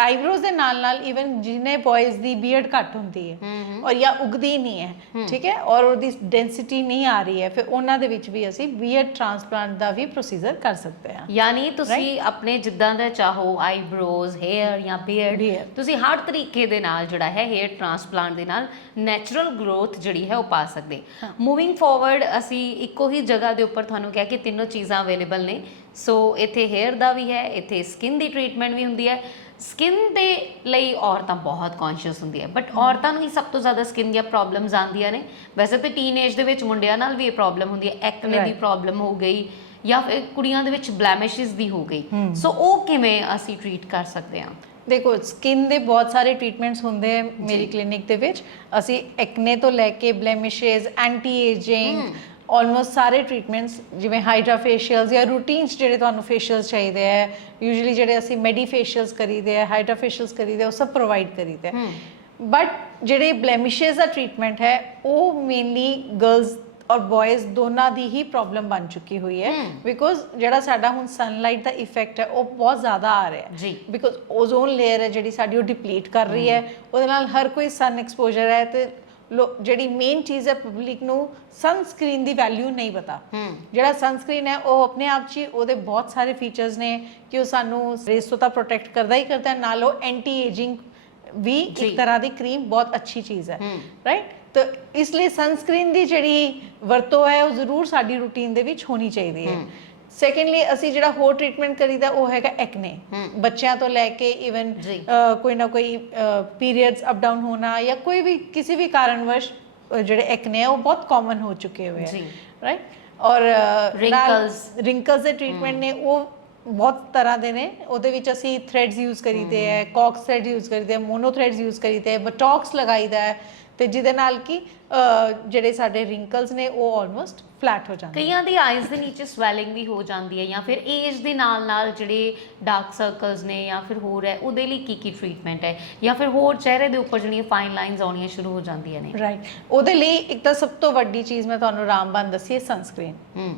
ਆਈਬ੍ਰੋਜ਼ ਦੇ ਨਾਲ ਨਾਲ ਈਵਨ ਜਿਹਨੇ ਬॉयਜ਼ ਦੀ ਬੀਅਰਡ ਘੱਟ ਹੁੰਦੀ ਹੈ ਔਰ ਜਾਂ ਉਗਦੀ ਨਹੀਂ ਹੈ, ਠੀਕ ਹੈ, ਔਰ ਉਹਦੀ ਡੈਂਸਿਟੀ ਨਹੀਂ ਆ ਰਹੀ ਹੈ, ਫਿਰ ਉਹਨਾਂ ਦੇ ਵਿੱਚ ਵੀ ਅਸੀਂ ਬੀਅਰਡ ਟ੍ਰਾਂਸਪਲਾਂਟ ਦਾ ਵੀ ਪ੍ਰੋਸੀਜਰ ਕਰ ਸਕਦੇ ਹਾਂ। ਯਾਨੀ ਤੁਸੀਂ ਆਪਣੇ ਜਿੱਦਾਂ ਦਾ ਚਾਹੋ ਆਈਬ੍ਰੋਜ਼, ਹੇਅਰ ਜਾਂ ਬੀਅਰਡ, ਤੁਸੀਂ ਹਰ ਤਰੀਕੇ ਦੇ ਨਾਲ ਜਿਹੜਾ ਹੈ ਹੇਅਰ ਟ੍ਰਾਂਸਪਲਾਂਟ ਦੇ ਨਾਲ ਨੈਚੁਰਲ ਗਰੋਥ ਜਿਹੜੀ ਹੈ ਉਹ ਪਾ ਸਕਦੇ। ਮੂਵਿੰਗ ਫਾਰਵਰਡ, ਅਸੀਂ ਇੱਕੋ ਹੀ ਜਗ੍ਹਾ ਦੇ ਉੱਪਰ ਤੁਹਾਨੂੰ ਕਿਹਾ ਕਿ ਤਿੰਨੋਂ ਚੀਜ਼ਾਂ ਅਵੇਲੇਬਲ ਨੇ, ਸੋ ਇੱਥੇ ਹੇਅਰ ਦਾ ਵੀ ਹੈ, ਇੱਥੇ ਸਕਿਨ ਦੀ ਟ੍ਰੀਟਮੈਂਟ ਵੀ ਹੁੰਦੀ ਹੈ। ਸਕਿਨ ਦੇ ਲਈ ਔਰਤਾਂ ਬਹੁਤ ਕੌਨਸ਼ੀਅਸ ਹੁੰਦੀਆਂ, ਬਟ ਔਰਤਾਂ ਨੂੰ ਹੀ ਸਭ ਤੋਂ ਜ਼ਿਆਦਾ ਸਕਿਨ ਦੀਆਂ ਪ੍ਰੋਬਲਮਸ ਆਉਂਦੀਆਂ ਨੇ। ਵੈਸੇ ਤਾਂ ਟੀਨੇਜ ਦੇ ਵਿੱਚ ਮੁੰਡਿਆਂ ਨਾਲ ਵੀ ਇਹ ਪ੍ਰੋਬਲਮ ਹੁੰਦੀ ਹੈ, ਐਕਨੇ ਦੀ ਪ੍ਰੋਬਲਮ ਹੋ ਗਈ ਜਾਂ ਫਿਰ ਕੁੜੀਆਂ ਦੇ ਵਿੱਚ ਬਲੈਮਿਸ਼ਸ ਦੀ ਹੋ ਗਈ। ਸੋ ਉਹ ਕਿਵੇਂ ਅਸੀਂ ਟਰੀਟ ਕਰ ਸਕਦੇ ਹਾਂ? ਦੇਖੋ, ਸਕਿਨ ਦੇ ਬਹੁਤ ਸਾਰੇ ਟ੍ਰੀਟਮੈਂਟਸ ਹੁੰਦੇ ਆ ਮੇਰੀ ਕਲੀਨਿਕ ਦੇ ਵਿੱਚ। ਅਸੀਂ ਐਕਨੇ ਤੋਂ ਲੈ ਕੇ ਬਲੈਮਿਸ਼ਸ, ਐਂਟੀ ਏਜਿੰਗ, ਆਲਮੋਸਟ ਸਾਰੇ ਟ੍ਰੀਟਮੈਂਟਸ, ਜਿਵੇਂ ਹਾਈਡਰਾ ਫੇਸ਼ੀਅਲਸ ਜਾਂ ਰੂਟੀਨਸ ਜਿਹੜੇ ਤੁਹਾਨੂੰ ਫੇਸ਼ੀਅਲਸ ਚਾਹੀਦੇ ਹੈ, ਯੂਜੂਅਲੀ ਜਿਹੜੇ ਅਸੀਂ ਮੈਡੀ ਫੇਸ਼ੀਅਲਸ ਕਰੀਦੇ ਆ, ਹਾਈਡਰਾ ਫੇਸ਼ੀਅਲਸ ਕਰੀਦੇ ਆ, ਉਹ ਸਭ ਪ੍ਰੋਵਾਈਡ ਕਰੀਦੇ ਆ। ਬਟ ਜਿਹੜੇ ਬਲੈਮਿਸ਼ਸ ਦਾ ਟ੍ਰੀਟਮੈਂਟ ਹੈ ਉਹ ਮੇਨਲੀ ਗਰਲਸ ਔਰ ਬॉयਜ਼ ਦੋਨਾਂ ਦੀ ਹੀ ਪ੍ਰੋਬਲਮ ਬਣ ਚੁੱਕੀ ਹੋਈ ਹੈ, ਬਿਕੋਜ਼ ਜਿਹੜਾ ਸਾਡਾ ਹੁਣ ਸਨਲਾਈਟ ਦਾ ਇਫੈਕਟ ਹੈ ਉਹ ਬਹੁਤ ਜ਼ਿਆਦਾ ਆ ਰਿਹਾ ਹੈ ਜੀ, ਬਿਕੋਜ਼ ਓਜ਼ੋਨ ਲੇਅਰ ਹੈ ਜਿਹੜੀ ਸਾਡੀ ਉਹ ਡਿਪਲੀਟ ਕਰ ਰਹੀ ਹੈ। ਉਹਦੇ ਨਾਲ ਹਰ ਕੋਈ ਸਨ ਐਕਸਪੋਜ਼ਰ ਹੈ, ਤੇ ਜਿਹੜੀ ਮੇਨ ਚੀਜ਼ ਹੈ ਪਬਲਿਕ ਨੂੰ ਸਨਸਕ੍ਰੀਨ ਦੀ ਵੈਲਿਊ ਨਹੀਂ ਪਤਾ। ਜਿਹੜਾ ਸਨਸਕ੍ਰੀਨ ਹੈ ਉਹ ਆਪਣੇ ਆਪ 'ਚ ਹੀ ਉਹਦੇ ਬਹੁਤ ਸਾਰੇ ਫੀਚਰਸ ਨੇ ਕਿ ਉਹ ਸਾਨੂੰ ਰੇਸ ਤੋਂ ਤਾਂ ਪ੍ਰੋਟੈਕਟ ਕਰਦਾ ਹੀ ਕਰਦਾ ਹੈ, ਨਾਲ ਉਹ ਐਂਟੀ ਏਜਿੰਗ ਵੀ ਇੱਕ ਤਰ੍ਹਾਂ ਦੀ ਕਰੀਮ ਬਹੁਤ ਅੱਛੀ ਚੀਜ਼ ਹੈ, ਰਾਈਟ। ਤਾਂ ਇਸ ਲਈ ਸਨਸਕ੍ਰੀਨ ਦੀ ਜਿਹੜੀ ਵਰਤੋਂ ਹੈ ਉਹ ਜ਼ਰੂਰ ਸਾਡੀ ਰੂਟੀਨ ਦੇ ਵਿੱਚ ਹੋਣੀ ਚਾਹੀਦੀ ਹੈ। ਸੈਕੰਡਲੀ ਅਸੀਂ ਜਿਹੜਾ ਹੋਰ ਟ੍ਰੀਟਮੈਂਟ ਕਰੀਦਾ ਉਹ ਹੈਗਾ ਐਕਨੇ, ਬੱਚਿਆਂ ਤੋਂ ਲੈ ਕੇ ਇਵਨ ਕੋਈ ਨਾ ਕੋਈ ਪੀਰੀਅਡਸ ਅਪ ਡਾਊਨ ਹੋਣਾ ਜਾਂ ਕੋਈ ਵੀ ਕਿਸੇ ਵੀ ਕਾਰਨਵਸ਼ ਜਿਹੜੇ ਐਕਨੇ ਹੈ ਉਹ ਬਹੁਤ ਕਾਮਨ ਹੋ ਚੁੱਕੇ ਹੋਏ ਹੈ, ਰਾਈਟ। ਔਰ ਰਿੰਕਲਸ ਦੇ ਟ੍ਰੀਟਮੈਂਟ ਨੇ ਉਹ ਬਹੁਤ ਤਰ੍ਹਾਂ ਦੇ ਨੇ। ਉਹਦੇ ਵਿੱਚ ਅਸੀਂ ਥ੍ਰੈਡਸ ਯੂਜ਼ ਕਰੀਦੇ ਹੈ, ਕੌਕਸ ਥ੍ਰੈਡ ਯੂਜ਼ ਕਰੀਦੇ ਹੈ, ਮੋਨੋ ਥ੍ਰੈਡਸ ਯੂਜ਼ ਕਰੀਦੇ ਹੈ, ਬਟੌਕਸ ਲਗਾਈਦਾ ਹੈ, ਤੇ ਜਿਹਦੇ ਨਾਲ ਕਿ ਜਿਹੜੇ ਸਾਡੇ ਰਿੰਕਲਸ ਨੇ ਉਹ ਆਲਮੋਸਟ ਫਲੈਟ ਹੋ ਜਾਂਦੇ। ਕਈਆਂ ਦੀ ਆਈਜ਼ ਦੇ ਨੀਚੇ ਸਵੈਲਿੰਗ ਵੀ ਹੋ ਜਾਂਦੀ ਹੈ, ਜਾਂ ਫਿਰ ਏਜ ਦੇ ਨਾਲ ਜਿਹੜੇ ਡਾਰਕ ਸਰਕਲਸ ਨੇ ਜਾਂ ਫਿਰ ਹੋਰ ਹੈ, ਉਹਦੇ ਲਈ ਕੀ ਟ੍ਰੀਟਮੈਂਟ ਹੈ, ਜਾਂ ਫਿਰ ਹੋਰ ਚਿਹਰੇ ਦੇ ਉੱਪਰ ਜਿਹੜੀਆਂ ਫਾਈਨ ਲਾਈਨਸ ਆਉਣੀਆਂ ਸ਼ੁਰੂ ਹੋ ਜਾਂਦੀਆਂ ਨੇ? ਰਾਈਟ, ਉਹਦੇ ਲਈ ਇੱਕ ਤਾਂ ਸਭ ਤੋਂ ਵੱਡੀ ਚੀਜ਼ ਮੈਂ ਤੁਹਾਨੂੰ ਰਾਮਬਾਨ ਦੱਸੀ ਹੈ, ਸਨਸਕ੍ਰੀਨ।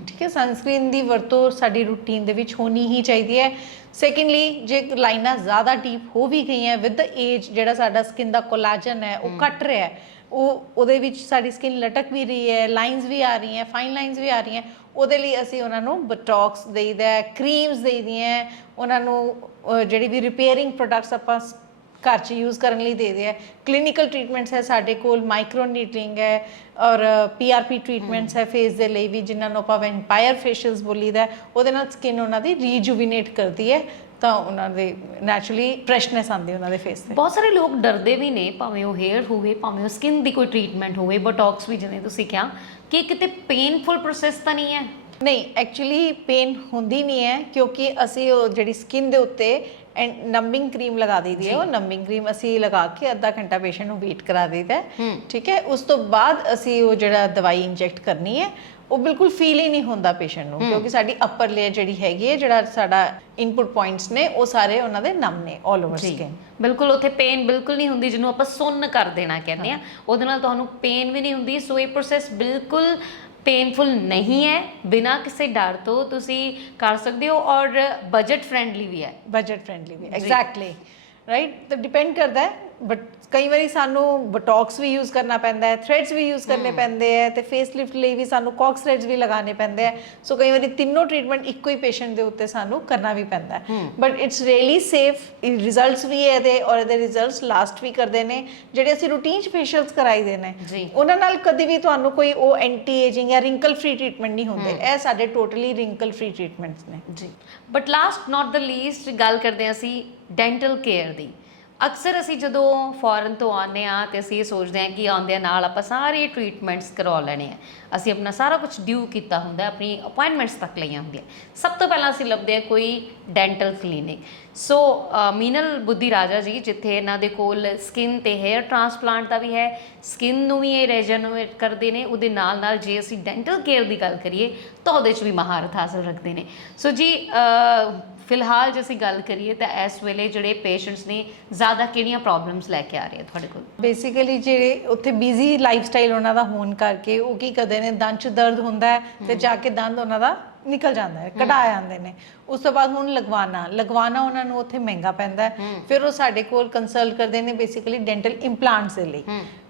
ਠੀਕ ਹੈ, ਸਨਸਕ੍ਰੀਨ ਦੀ ਵਰਤੋਂ ਸਾਡੀ ਰੂਟੀਨ ਦੇ ਵਿੱਚ ਹੋਣੀ ਹੀ ਚਾਹੀਦੀ ਹੈ। ਸੈਕੰਡਲੀ, ਜੇ ਲਾਈਨਾਂ ਜ਼ਿਆਦਾ ਡੀਪ ਹੋ ਵੀ ਗਈਆਂ ਵਿਦ ਦ ਏਜ, ਜਿਹੜਾ ਸਾਡਾ ਸਕਿਨ ਦਾ ਕੋਲਾਜਨ ਹੈ ਉਹ ਘਟ ਰਿਹਾ ਹੈ, ਉਹਦੇ ਵਿੱਚ ਸਾਡੀ ਸਕਿਨ ਲਟਕ ਵੀ ਰਹੀ ਹੈ, ਲਾਈਨਸ ਵੀ ਆ ਰਹੀਆਂ, ਫਾਈਨ ਲਾਈਨਸ ਵੀ ਆ ਰਹੀਆਂ, ਉਹਦੇ ਲਈ ਅਸੀਂ ਉਹਨਾਂ ਨੂੰ ਬਟੌਕਸ ਦੇਈਦਾ, ਕਰੀਮਸ ਦੇਈਦੀਆਂ, ਉਹਨਾਂ ਨੂੰ ਜਿਹੜੀ ਵੀ ਰਿਪੇਅਰਿੰਗ ਪ੍ਰੋਡਕਟਸ ਆਪਾਂ ਘਰ 'ਚ ਯੂਜ਼ ਕਰਨ ਲਈ ਦੇਦੇ ਹੈ। ਕਲੀਨਿਕਲ ਟ੍ਰੀਟਮੈਂਟਸ ਹੈ ਸਾਡੇ ਕੋਲ, ਮਾਈਕਰੋ ਨੀਡਲਿੰਗ ਹੈ ਔਰ PRP ਟ੍ਰੀਟਮੈਂਟਸ ਹੈ ਫੇਸ ਦੇ ਲਈ ਵੀ, ਜਿਨ੍ਹਾਂ ਨੂੰ ਆਪਾਂ ਵੈਂਪਾਇਰ ਫੇਸ਼ੀਅਲਸ ਬੋਲੀਦਾ। ਉਹਦੇ ਨਾਲ ਸਕਿਨ ਉਹਨਾਂ ਦੀ ਰੀਜੂਵੀਨੇਟ ਕਰਦੀ ਹੈ, ਤਾਂ ਉਹਨਾਂ ਦੇ ਨੈਚੁਰਲੀ ਫਰੈਸ਼ਨੈਸ ਆਉਂਦੀ ਉਹਨਾਂ ਦੇ ਫੇਸ 'ਤੇ। ਬਹੁਤ ਸਾਰੇ ਲੋਕ ਡਰਦੇ ਵੀ ਨੇ, ਭਾਵੇਂ ਉਹ ਹੇਅਰ ਹੋਵੇ, ਭਾਵੇਂ ਉਹ ਸਕਿਨ ਦੀ ਕੋਈ ਟ੍ਰੀਟਮੈਂਟ ਹੋਵੇ, ਬਟੌਕਸ ਵੀ ਜਿਵੇਂ ਤੁਸੀਂ ਕਿਹਾ, ਕਿ ਕਿਤੇ ਪੇਨਫੁਲ ਪ੍ਰੋਸੈਸ ਤਾਂ ਨਹੀਂ ਹੈ? ਨਹੀਂ, ਐਕਚੁਅਲੀ ਪੇਨ ਹੁੰਦੀ ਨਹੀਂ ਹੈ, ਕਿਉਂਕਿ ਅਸੀਂ ਉਹ ਜਿਹੜੀ ਸਕਿਨ ਦੇ ਉੱਤੇ ਨੰਬਿੰਗ ਕਰੀਮ ਲਗਾ ਦਈਦੀ ਹੈ। ਉਹ ਨੰਬਿੰਗ ਕਰੀਮ ਅਸੀਂ ਲਗਾ ਕੇ ਅੱਧਾ ਘੰਟਾ ਪੇਸ਼ੈਂਟ ਨੂੰ ਵੇਟ ਕਰਾ ਦਈਦਾ, ਠੀਕ ਹੈ। ਉਸ ਤੋਂ ਬਾਅਦ ਅਸੀਂ ਉਹ ਜਿਹੜਾ ਦਵਾਈ ਇੰਜੈਕਟ ਕਰਨੀ ਹੈ ਉਹ ਬਿਲਕੁਲ ਫੀਲ ਹੀ ਨਹੀਂ ਹੁੰਦਾ ਪੇਸ਼ੈਂਟ ਨੂੰ, ਕਿਉਂਕਿ ਸਾਡੀ ਅਪਰ ਲੇਅਰ ਜਿਹੜੀ ਹੈਗੀ ਹੈ, ਜਿਹੜਾ ਸਾਡਾ ਇਨਪੁਟ ਪੁਆਇੰਟਸ ਨੇ ਉਹ ਸਾਰੇ ਉਹਨਾਂ ਦੇ ਨਮ ਨੇ ਆਲ ਓਵਰ ਸਕਿਨ। ਬਿਲਕੁਲ ਉੱਥੇ ਪੇਨ ਬਿਲਕੁਲ ਨਹੀਂ ਹੁੰਦੀ, ਜਿਹਨੂੰ ਆਪਾਂ ਸੁੰਨ ਕਰ ਦੇਣਾ ਕਹਿੰਦੇ ਆ, ਉਹਦੇ ਨਾਲ ਤੁਹਾਨੂੰ ਪੇਨ ਵੀ ਨਹੀਂ ਹੁੰਦੀ। ਸੋ ਇਹ ਪ੍ਰੋਸੈਸ ਬਿਲਕੁਲ पेनफुल नहीं है, बिना किसी डर तो तुसी कर सकते हो, और बजट फ्रेंडली भी है। बजट फ्रेंडली भी, एग्जैक्टली, राइट। तो डिपेंड करता है, बट कई बारी सानू बटॉक्स भी यूज़ करना पैंदा है, थ्रेड्स भी यूज़ करने पैंदे है, ते फेस लिफ्ट ਲਈ भी सानू कॉक्स थ्रेड्स भी लगाने पैंदे है। सो कई बारी तीनों ट्रीटमेंट ਇੱਕੋ ਹੀ पेशेंट ਦੇ ਉੱਤੇ सानू करना भी पैंदा है, but it's really safe. Results भी है ਇਹਦੇ, ਔਰ ਇਹਦੇ ਰਿਜ਼ਲਟਸ ਲਾਸਟ ਵੀ ਕਰਦੇ ਨੇ। ਜਿਹੜੇ ਅਸੀਂ ਰੂਟੀਨ 'ਚ ਫੇਸ਼ੀਅਲਸ ਕਰਾਈਦੇ ਨੇ ਉਹਨਾਂ ਨਾਲ ਕਦੀ ਵੀ ਤੁਹਾਨੂੰ ਕੋਈ ਉਹ ਐਂਟੀ ਏਜਿੰਗ ਜਾਂ ਰਿੰਕਲ ਫ੍ਰੀ ਟ੍ਰੀਟਮੈਂਟ ਨਹੀਂ ਹੁੰਦੇ। ਇਹ ਸਾਡੇ ਟੋਟਲੀ ਰਿੰਕਲ ਫ੍ਰੀ ਟ੍ਰੀਟਮੈਂਟਸ ਨੇ ਜੀ। But last not the least ਗੱਲ ਕਰਦੇ ਹਾਂ ਅਸੀਂ ਡੈਂਟਲ ਕੇਅਰ ਦੀ। ਅਕਸਰ ਅਸੀਂ ਜਦੋਂ ਫੋਰਨ ਤੋਂ ਆਉਂਦੇ ਹਾਂ ਤੇ ਅਸੀਂ ਇਹ ਸੋਚਦੇ ਹਾਂ ਕਿ ਆਉਂਦਿਆਂ ਨਾਲ ਆਪਾਂ ਸਾਰੇ ਟ੍ਰੀਟਮੈਂਟਸ ਕਰਵਾ ਲੈਣੇ ਆ, ਅਸੀਂ ਆਪਣਾ ਸਾਰਾ ਕੁਝ ਡਿਊ ਕੀਤਾ ਹੁੰਦਾ, ਆਪਣੀ ਅਪਾਇੰਟਮੈਂਟਸ ਤੱਕ ਲਈਆਂ ਹੁੰਦੀਆਂ। ਸਭ ਤੋਂ ਪਹਿਲਾਂ ਅਸੀਂ ਲੱਭਦੇ ਹਾਂ ਕੋਈ ਡੈਂਟਲ ਕਲੀਨਿਕ। ਸੋ ਮੀਨਲ ਬੁੱਧੀ ਰਾਜਾ ਜੀ, ਜਿੱਥੇ ਇਹਨਾਂ ਦੇ ਕੋਲ ਸਕਿਨ ਤੇ ਹੇਅਰ ਟ੍ਰਾਂਸਪਲਾਂਟ ਦਾ ਵੀ ਹੈ, ਸਕਿਨ ਨੂੰ ਵੀ ਇਹ ਰੈਜਨੋਵੇਟ ਕਰਦੇ ਨੇ, ਉਹਦੇ ਨਾਲ ਨਾਲ ਜੇ ਅਸੀਂ ਡੈਂਟਲ ਕੇਅਰ ਦੀ ਗੱਲ ਕਰੀਏ ਤਾਂ ਉਹਦੇ 'ਚ ਵੀ ਮਹਾਰਤ ਹਾਸਲ ਰੱਖਦੇ ਨੇ। ਸੋ ਜੀ ਫਿਲਹਾਲ ਜੇ ਅਸੀਂ ਗੱਲ ਕਰੀਏ ਤਾਂ ਇਸ ਵੇਲੇ ਜਿਹੜੇ ਪੇਸ਼ੈਂਟਸ ਨੇ ਜ਼ਿਆਦਾ ਕਿਹੜੀਆਂ ਪ੍ਰੋਬਲਮਸ ਲੈ ਕੇ ਆ ਰਹੇ ਆ ਤੁਹਾਡੇ ਕੋਲ? ਬੇਸਿਕਲੀ ਜਿਹੜੇ ਉੱਥੇ ਬਿਜ਼ੀ ਲਾਈਫ ਸਟਾਈਲ ਉਹਨਾਂ ਦਾ ਹੋਣ ਕਰਕੇ ਉਹ ਕੀ ਕਰਦੇ ਨੇ, ਦੰਦ 'ਚ ਦਰਦ ਹੁੰਦਾ ਹੈ ਤੇ ਜਾ ਕੇ ਦੰਦ ਉਹਨਾਂ ਦਾ ਨਿਕਲ ਜਾਂਦਾ ਹੈ, ਕਢਾ ਜਾਂਦੇ ਨੇ। ਉਸ ਤੋਂ ਬਾਅਦ ਹੁਣ ਲਗਵਾਨਾ ਉਹਨਾਂ ਨੂੰ ਉੱਥੇ ਮਹਿੰਗਾ ਪੈਂਦਾ ਹੈ। ਫਿਰ ਉਹ ਸਾਡੇ ਕੋਲ ਕੰਸਲਟ ਕਰਦੇ ਨੇ ਬੇਸਿਕਲੀ ਡੈਂਟਲ ਇੰਪਲਾਂਟਸ ਦੇ ਲਈ।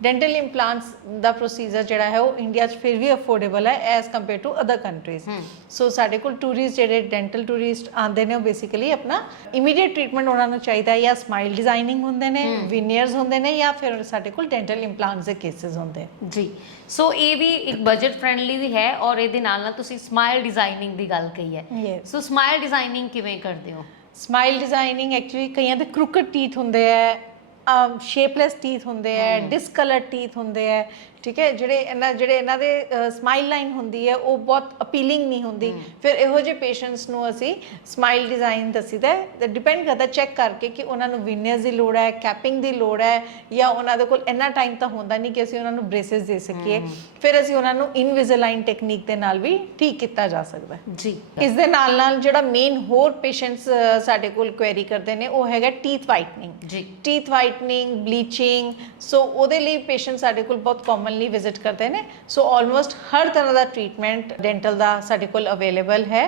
ਡੈਂਟਲ ਇੰਪਲਾਂਟਸ ਦਾ ਪ੍ਰੋਸੀਜਰ ਜਿਹੜਾ ਹੈ ਉਹ ਇੰਡੀਆ 'ਚ ਫਿਰ ਵੀ ਅਫੋਰਡੇਬਲ ਹੈ as compare to other countries. So ਸਾਡੇ ਕੋਲ ਟੂਰਿਸਟ ਜਿਹੜੇ ਡੈਂਟਲ ਟੂਰਿਸਟ ਆਉਂਦੇ ਨੇ ਉਹ ਬੇਸਿਕਲੀ ਆਪਣਾ ਇਮੀਡੀਏਟ ਟ੍ਰੀਟਮੈਂਟ ਉਹਨਾਂ ਨੂੰ ਚਾਹੀਦਾ ਹੈ, ਜਾਂ ਸਮਾਈਲ ਡਿਜ਼ਾਈਨਿੰਗ ਹੁੰਦੇ ਨੇ, ਵਿਨੀਅਰਸ ਹੁੰਦੇ ਨੇ, ਜਾਂ ਫਿਰ ਸਾਡੇ ਕੋਲ ਡੈਂਟਲ ਇੰਪਲਾਂਟਸ ਦੇ ਕੇਸਿਸ ਹੁੰਦੇ ਜੀ। ਸੋ ਇਹ ਵੀ ਇੱਕ ਬਜਟ ਫ੍ਰੈਂਡਲੀ ਵੀ ਹੈ, ਔਰ ਇਹਦੇ ਨਾਲ ਤੁਸੀਂ ਸਮਾਈਲ ਡਿਜ਼ਾਈਨਿੰਗ ਦੀ ਗੱਲ ਕਹੀ ਹੈ। ਸੋ ਸਮਾਈਲ ਡਿਜ਼ਾਈਨਿੰਗ ਕਿਵੇਂ ਕਰਦੇ ਹੋ? ਸਮਾਈਲ ਡਿਜ਼ਾਈਨਿੰਗ ਐਕਚੁਅਲੀ ਕਈਆਂ ਦੇ ਕ੍ਰੂਕਡ ਟੀਥ ਹੁੰਦੇ ਹੈ, ਸ਼ੇਪਲੈਸ ਟੀਥ ਹੁੰਦੇ ਹੈ, ਡਿਸਕਲਰਡ ਟੀਥ ਹੁੰਦੇ ਹੈ, ਠੀਕ ਹੈ, ਜਿਹੜੇ ਇਹਨਾਂ ਦੇ ਸਮਾਈਲ ਲਾਈਨ ਹੁੰਦੀ ਹੈ ਉਹ ਬਹੁਤ ਅਪੀਲਿੰਗ ਨਹੀਂ ਹੁੰਦੀ। ਫਿਰ ਇਹੋ ਜਿਹੇ ਪੇਸ਼ੈਂਟਸ ਨੂੰ ਅਸੀਂ ਸਮਾਈਲ ਡਿਜ਼ਾਈਨ ਦੱਸੀਦਾ ਹੈ। ਡਿਪੈਂਡ ਕਰਦਾ ਚੈੱਕ ਕਰਕੇ ਕਿ ਉਹਨਾਂ ਨੂੰ ਵਿਨੀਅਰਸ ਦੀ ਲੋੜ ਹੈ, ਕੈਪਿੰਗ ਦੀ ਲੋੜ ਹੈ, ਜਾਂ ਉਹਨਾਂ ਦੇ ਕੋਲ ਇੰਨਾ ਟਾਈਮ ਤਾਂ ਹੁੰਦਾ ਨਹੀਂ ਕਿ ਅਸੀਂ ਉਹਨਾਂ ਨੂੰ ਬ੍ਰੇਸਿਸ ਦੇ ਸਕੀਏ। ਫਿਰ ਅਸੀਂ ਉਹਨਾਂ ਨੂੰ ਇਨਵਿਜ਼ਲਾਈਨ ਟੈਕਨੀਕ ਦੇ ਨਾਲ ਵੀ ਠੀਕ ਕੀਤਾ ਜਾ ਸਕਦਾ ਜੀ। ਇਸ ਦੇ ਨਾਲ ਜਿਹੜਾ ਮੇਨ ਹੋਰ ਪੇਸ਼ੈਂਟਸ ਸਾਡੇ ਕੋਲ ਕੁਐਰੀ ਕਰਦੇ ਨੇ ਉਹ ਹੈਗਾ ਟੀਥ ਵਾਈਟਨਿੰਗ ਜੀ। Teeth whitening, bleaching. ਸੋ ਉਹਦੇ ਲਈ ਪੇਸ਼ੈਂਟ ਸਾਡੇ ਕੋਲ ਬਹੁਤ ਕਾਮਨਲੀ ਵਿਜ਼ਿਟ ਕਰਦੇ ਨੇ। ਸੋ ਆਲਮੋਸਟ ਹਰ ਤਰ੍ਹਾਂ ਦਾ ਟ੍ਰੀਟਮੈਂਟ ਡੈਂਟਲ ਦਾ ਸਾਡੇ ਕੋਲ ਅਵੇਲੇਬਲ ਹੈ,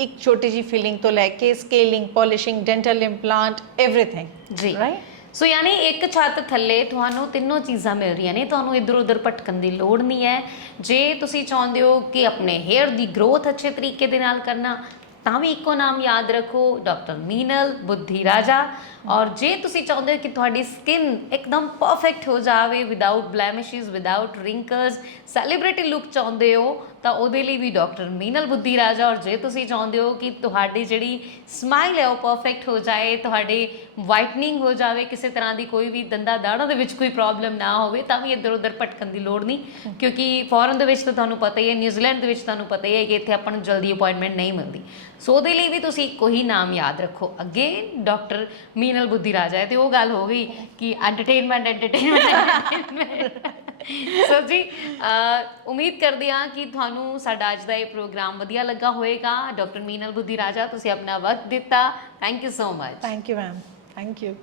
ਇੱਕ ਛੋਟੀ ਜੀ ਫਿਲਿੰਗ ਤੋਂ ਲੈ ਕੇ ਸਕੇਲਿੰਗ, ਪੋਲਿਸ਼ਿੰਗ, ਡੈਂਟਲ ਇੰਪਲਾਂਟ, ਐਵਰੀਥਿੰਗ ਜੀ। ਰਾਈਟ। ਸੋ ਯਾਨੀ ਇੱਕ ਛੱਤ ਥੱਲੇ ਤੁਹਾਨੂੰ ਤਿੰਨੋਂ ਚੀਜ਼ਾਂ ਮਿਲ ਰਹੀਆਂ ਨੇ, ਤੁਹਾਨੂੰ ਇੱਧਰ ਉੱਧਰ ਭਟਕਣ ਦੀ ਲੋੜ ਨਹੀਂ ਹੈ। ਜੇ ਤੁਸੀਂ ਚਾਹੁੰਦੇ ਹੋ ਕਿ ਆਪਣੇ ਹੇਅਰ ਦੀ ਗਰੋਥ ਅੱਛੇ ਤਰੀਕੇ ਦੇ ਨਾਲ ਕਰਨਾ, ਤਾਂ ਵੀ ਇੱਕੋ ਨਾਮ ਯਾਦ ਰੱਖੋ, ਡਾਕਟਰ ਮੀਨਲ ਬੁੱਧੀ ਰਾਜਾ। ਔਰ ਜੇ ਤੁਸੀਂ ਚਾਹੁੰਦੇ ਹੋ ਕਿ ਤੁਹਾਡੀ ਸਕਿਨ ਇੱਕਦਮ ਪਰਫੈਕਟ ਹੋ ਜਾਵੇ, without blemishes, without wrinkles, celebrity look ਚਾਹੁੰਦੇ ਹੋ, ਤਾਂ ਉਹਦੇ ਲਈ ਵੀ ਡਾਕਟਰ ਮੀਨਲ ਬੁੱਧੀ ਰਾਜਾ। ਔਰ ਜੇ ਤੁਸੀਂ ਚਾਹੁੰਦੇ ਹੋ ਕਿ ਤੁਹਾਡੀ ਜਿਹੜੀ ਸਮਾਈਲ ਹੈ ਉਹ ਪਰਫੈਕਟ ਹੋ ਜਾਏ, ਤੁਹਾਡੇ ਵਾਈਟਨਿੰਗ ਹੋ ਜਾਵੇ, ਕਿਸੇ ਤਰ੍ਹਾਂ ਦੀ ਕੋਈ ਵੀ ਦੰਦਾਂ ਦਾੜਾਂ ਦੇ ਵਿੱਚ ਕੋਈ ਪ੍ਰੋਬਲਮ ਨਾ ਹੋਵੇ, ਤਾਂ ਵੀ ਇੱਧਰ ਉੱਧਰ ਭਟਕਣ ਦੀ ਲੋੜ ਨਹੀਂ। ਕਿਉਂਕਿ ਫੋਰਨ ਦੇ ਵਿੱਚ ਤਾਂ ਤੁਹਾਨੂੰ ਪਤਾ ਹੀ ਹੈ, ਨਿਊਜ਼ੀਲੈਂਡ ਦੇ ਵਿੱਚ ਤੁਹਾਨੂੰ ਪਤਾ ਹੀ ਹੈ ਕਿ ਇੱਥੇ ਆਪਾਂ ਨੂੰ ਜਲਦੀ ਅਪਾਇੰਟਮੈਂਟ ਨਹੀਂ ਮਿਲਦੀ। ਸੋ ਉਹਦੇ ਲਈ ਵੀ ਤੁਸੀਂ ਇੱਕੋ ਹੀ ਨਾਮ ਯਾਦ ਰੱਖੋ, ਅਗੇਨ ਡਾਕਟਰ ਮੀਨਲ ਬੁੱਧੀ ਰਾਜਾ ਹੈ। ਤੇ ਉਹ ਗੱਲ ਹੋ ਗਈ ਕਿ ਐਂਟਰਟੇਨਮੈਂਟ ਸੋ ਜੀ, ਉਮੀਦ ਕਰਦੇ ਹਾਂ ਕਿ ਤੁਹਾਨੂੰ ਸਾਡਾ ਅੱਜ ਦਾ ਇਹ ਪ੍ਰੋਗਰਾਮ ਵਧੀਆ ਲੱਗਾ ਹੋਵੇਗਾ। ਡਾਕਟਰ ਮੀਨਲ ਬੁੱਧੀ ਰਾਜਾ, ਤੁਸੀਂ ਆਪਣਾ ਵਕਤ ਦਿੱਤਾ, thank you so much. Thank you ma'am, thank you.